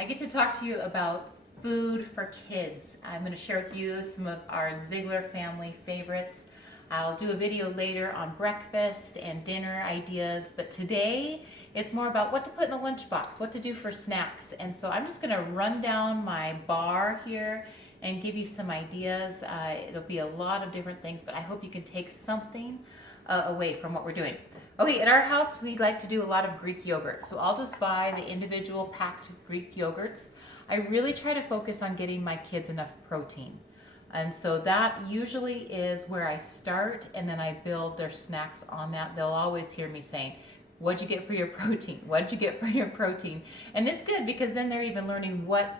I get to talk to you about food for kids. I'm going to share with you some of our Ziegler family favorites. I'll do a video later on breakfast and dinner ideas, but today it's more about what to put in the lunchbox, what to do for snacks. And so I'm just going to run down my bar here and give you some ideas. It'll be a lot of different things, but I hope you can take something away from what we're doing. Okay, at our house, we like to do a lot of Greek yogurt. So I'll just buy the individual packed Greek yogurts. I really try to focus on getting my kids enough protein. And so that usually is where I start, and then I build their snacks on that. They'll always hear me saying, what'd you get for your protein? What'd you get for your protein? And it's good because then they're even learning what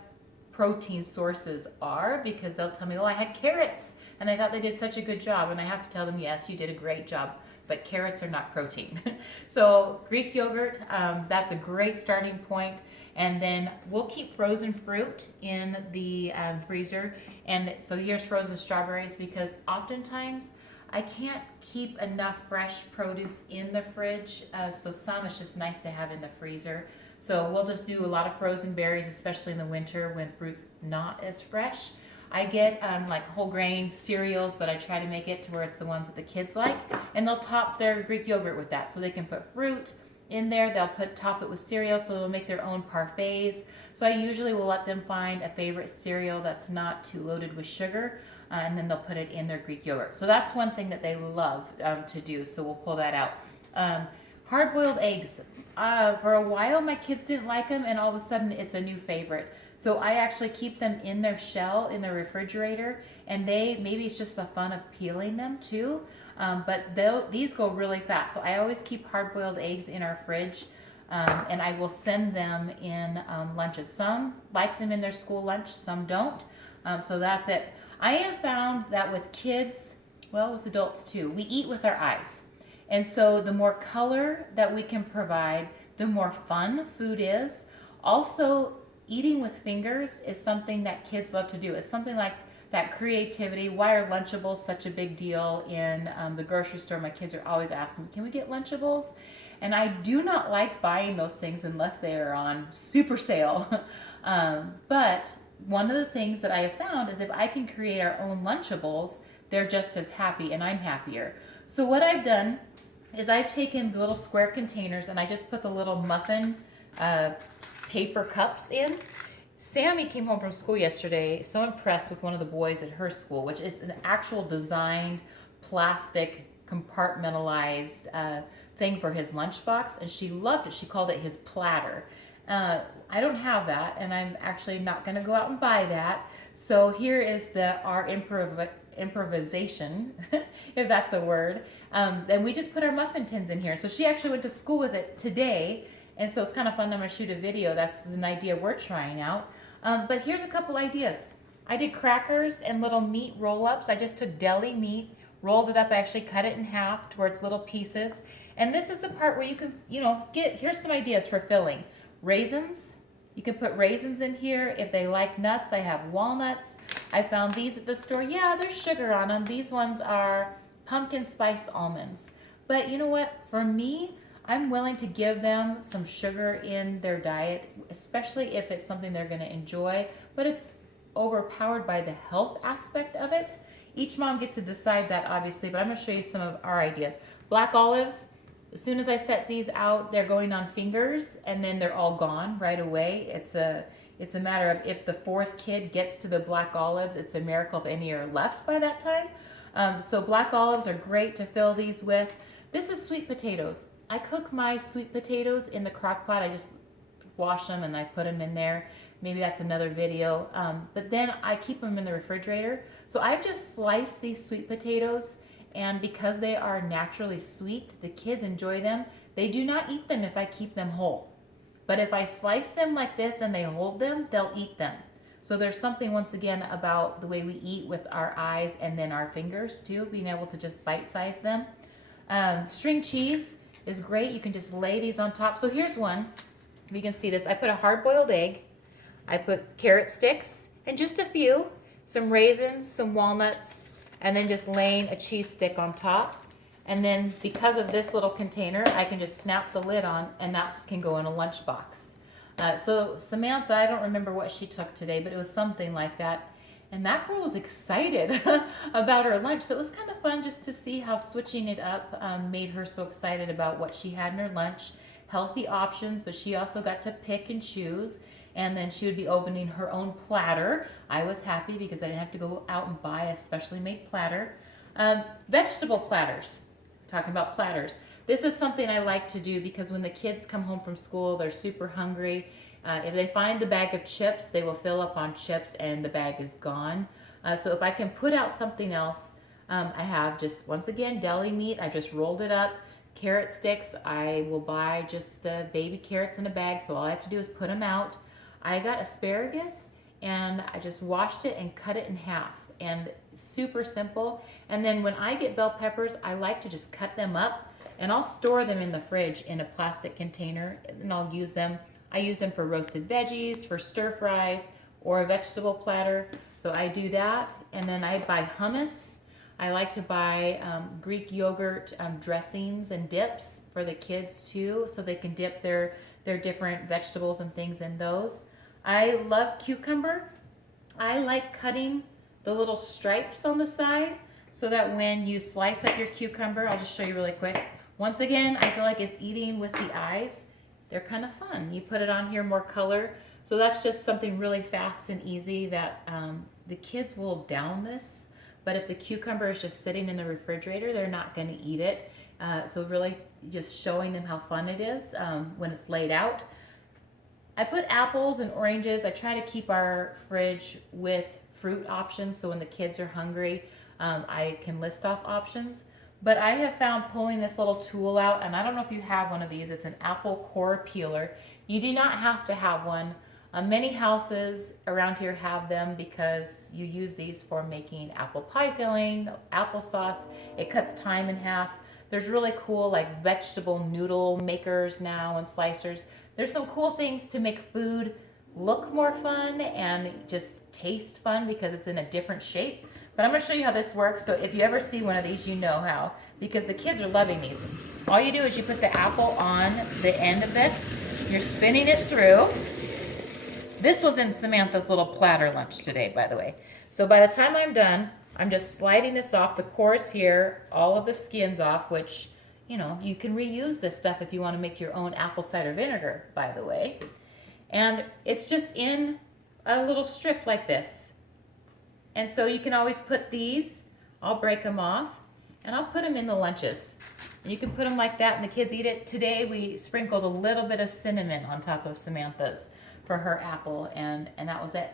protein sources are, because they'll tell me, oh, I had carrots and I thought they did such a good job. And I have to tell them, yes, you did a great job, but carrots are not protein. So Greek yogurt, that's a great starting point. And then we'll keep frozen fruit in the freezer. And so here's frozen strawberries, because oftentimes I can't keep enough fresh produce in the fridge. So some it's just nice to have in the freezer. So we'll just do a lot of frozen berries, especially in the winter when fruit's not as fresh. I get like whole grain cereals, but I try to make it to where it's the ones that the kids like. And they'll top their Greek yogurt with that. So they can put fruit in there. They'll top it with cereal, so they'll make their own parfaits. So I usually will let them find a favorite cereal that's not too loaded with sugar, and then they'll put it in their Greek yogurt. So that's one thing that they love to do. So we'll pull that out. Hard-boiled eggs. For a while, my kids didn't like them, and all of a sudden, it's a new favorite. So I actually keep them in their shell in the refrigerator, and maybe it's just the fun of peeling them too. But these go really fast. So I always keep hard-boiled eggs in our fridge, and I will send them in lunches. Some like them in their school lunch, some don't. So that's it. I have found that with kids, well, with adults too, we eat with our eyes. And so the more color that we can provide, the more fun food is. Also, eating with fingers is something that kids love to do. It's something like that creativity. Why are Lunchables such a big deal in the grocery store? My kids are always asking, can we get Lunchables? And I do not like buying those things unless they are on super sale. But one of the things that I have found is if I can create our own Lunchables, they're just as happy and I'm happier. So what I've done is I've taken the little square containers and I just put the little muffin paper cups in. Sammy came home from school yesterday, so impressed with one of the boys at her school, which is an actual designed plastic compartmentalized thing for his lunchbox, and she loved it. She called it his platter. I don't have that, and I'm actually not going to go out and buy that. So here is our improvisation, if that's a word. And we just put our muffin tins in here. So she actually went to school with it today. And so it's kind of fun. I'm going to shoot a video. That's an idea we're trying out. But here's a couple ideas. I did crackers and little meat roll-ups. I just took deli meat, rolled it up. I actually cut it in half to where it's little pieces. And this is the part where you can, here's some ideas for filling. Raisins. You can put raisins in here. If they like nuts, I have walnuts. I found these at the store. Yeah, there's sugar on them. These ones are pumpkin spice almonds. But you know what? For me, I'm willing to give them some sugar in their diet, especially if it's something they're going to enjoy, but it's overpowered by the health aspect of it. Each mom gets to decide that, obviously, but I'm going to show you some of our ideas. Black olives. As soon as I set these out, they're going on fingers, and then they're all gone right away. It's a matter of if the fourth kid gets to the black olives, it's a miracle if any are left by that time. So black olives are great to fill these with. This is sweet potatoes. I cook my sweet potatoes in the crock pot. I just wash them and I put them in there. Maybe that's another video. But then I keep them in the refrigerator. So I've just sliced these sweet potatoes, and because they are naturally sweet, the kids enjoy them. They do not eat them if I keep them whole. But if I slice them like this and they hold them, they'll eat them. So there's something, once again, about the way we eat with our eyes and then our fingers too, being able to just bite-size them. String cheese is great. You can just lay these on top. So here's one. If you can see this, I put a hard-boiled egg. I put carrot sticks and just a few, some raisins, some walnuts, and then just laying a cheese stick on top. And then because of this little container, I can just snap the lid on, and that can go in a lunchbox. So Samantha, I don't remember what she took today, but it was something like that. And that girl was excited about her lunch. So it was kind of fun just to see how switching it up made her so excited about what she had in her lunch. Healthy options, but she also got to pick and choose. And then she would be opening her own platter. I was happy because I didn't have to go out and buy a specially made platter. Vegetable platters. Talking about platters. This is something I like to do because when the kids come home from school, they're super hungry. If they find the bag of chips, they will fill up on chips and the bag is gone. So if I can put out something else, I have just, once again, deli meat. I just rolled it up. Carrot sticks, I will buy just the baby carrots in a bag, so all I have to do is put them out. I got asparagus and I just washed it and cut it in half, and super simple. And then when I get bell peppers, I like to just cut them up and I'll store them in the fridge in a plastic container, and I'll use them. I use them for roasted veggies, for stir fries, or a vegetable platter. So I do that, and then I buy hummus. I like to buy Greek yogurt dressings and dips for the kids too, so they can dip their different vegetables and things in those. I love cucumber. I like cutting the little stripes on the side so that when you slice up your cucumber, I'll just show you really quick. Once again, I feel like it's eating with the eyes. They're kind of fun. You put it on here, more color. So that's just something really fast and easy that the kids will down this. But if the cucumber is just sitting in the refrigerator, they're not going to eat it. So really just showing them how fun it is when it's laid out. I put apples and oranges. I try to keep our fridge with fruit options, so when the kids are hungry, I can list off options. But I have found pulling this little tool out, and I don't know if you have one of these. It's an apple core peeler. You do not have to have one. Many houses around here have them because you use these for making apple pie filling, applesauce. It cuts time in half. There's really cool like vegetable noodle makers now and slicers. There's some cool things to make food look more fun and just taste fun because it's in a different shape. But I'm going to show you how this works. So if you ever see one of these, you know how, because the kids are loving these. All you do is you put the apple on the end of this. You're spinning it through. This was in Samantha's little platter lunch today, by the way. So by the time I'm done, I'm just sliding this off. The core is here, all of the skin's off, which, you know, you can reuse this stuff if you want to make your own apple cider vinegar, by the way. And it's just in a little strip like this. And so you can always put these, I'll break them off, and I'll put them in the lunches. And you can put them like that and the kids eat it. Today we sprinkled a little bit of cinnamon on top of Samantha's for her apple, and that was it.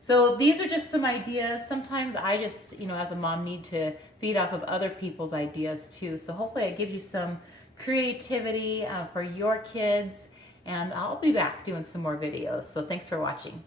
So these are just some ideas. Sometimes I just, you know, as a mom need to feed off of other people's ideas too. So hopefully it gives you some creativity for your kids, and I'll be back doing some more videos. So thanks for watching.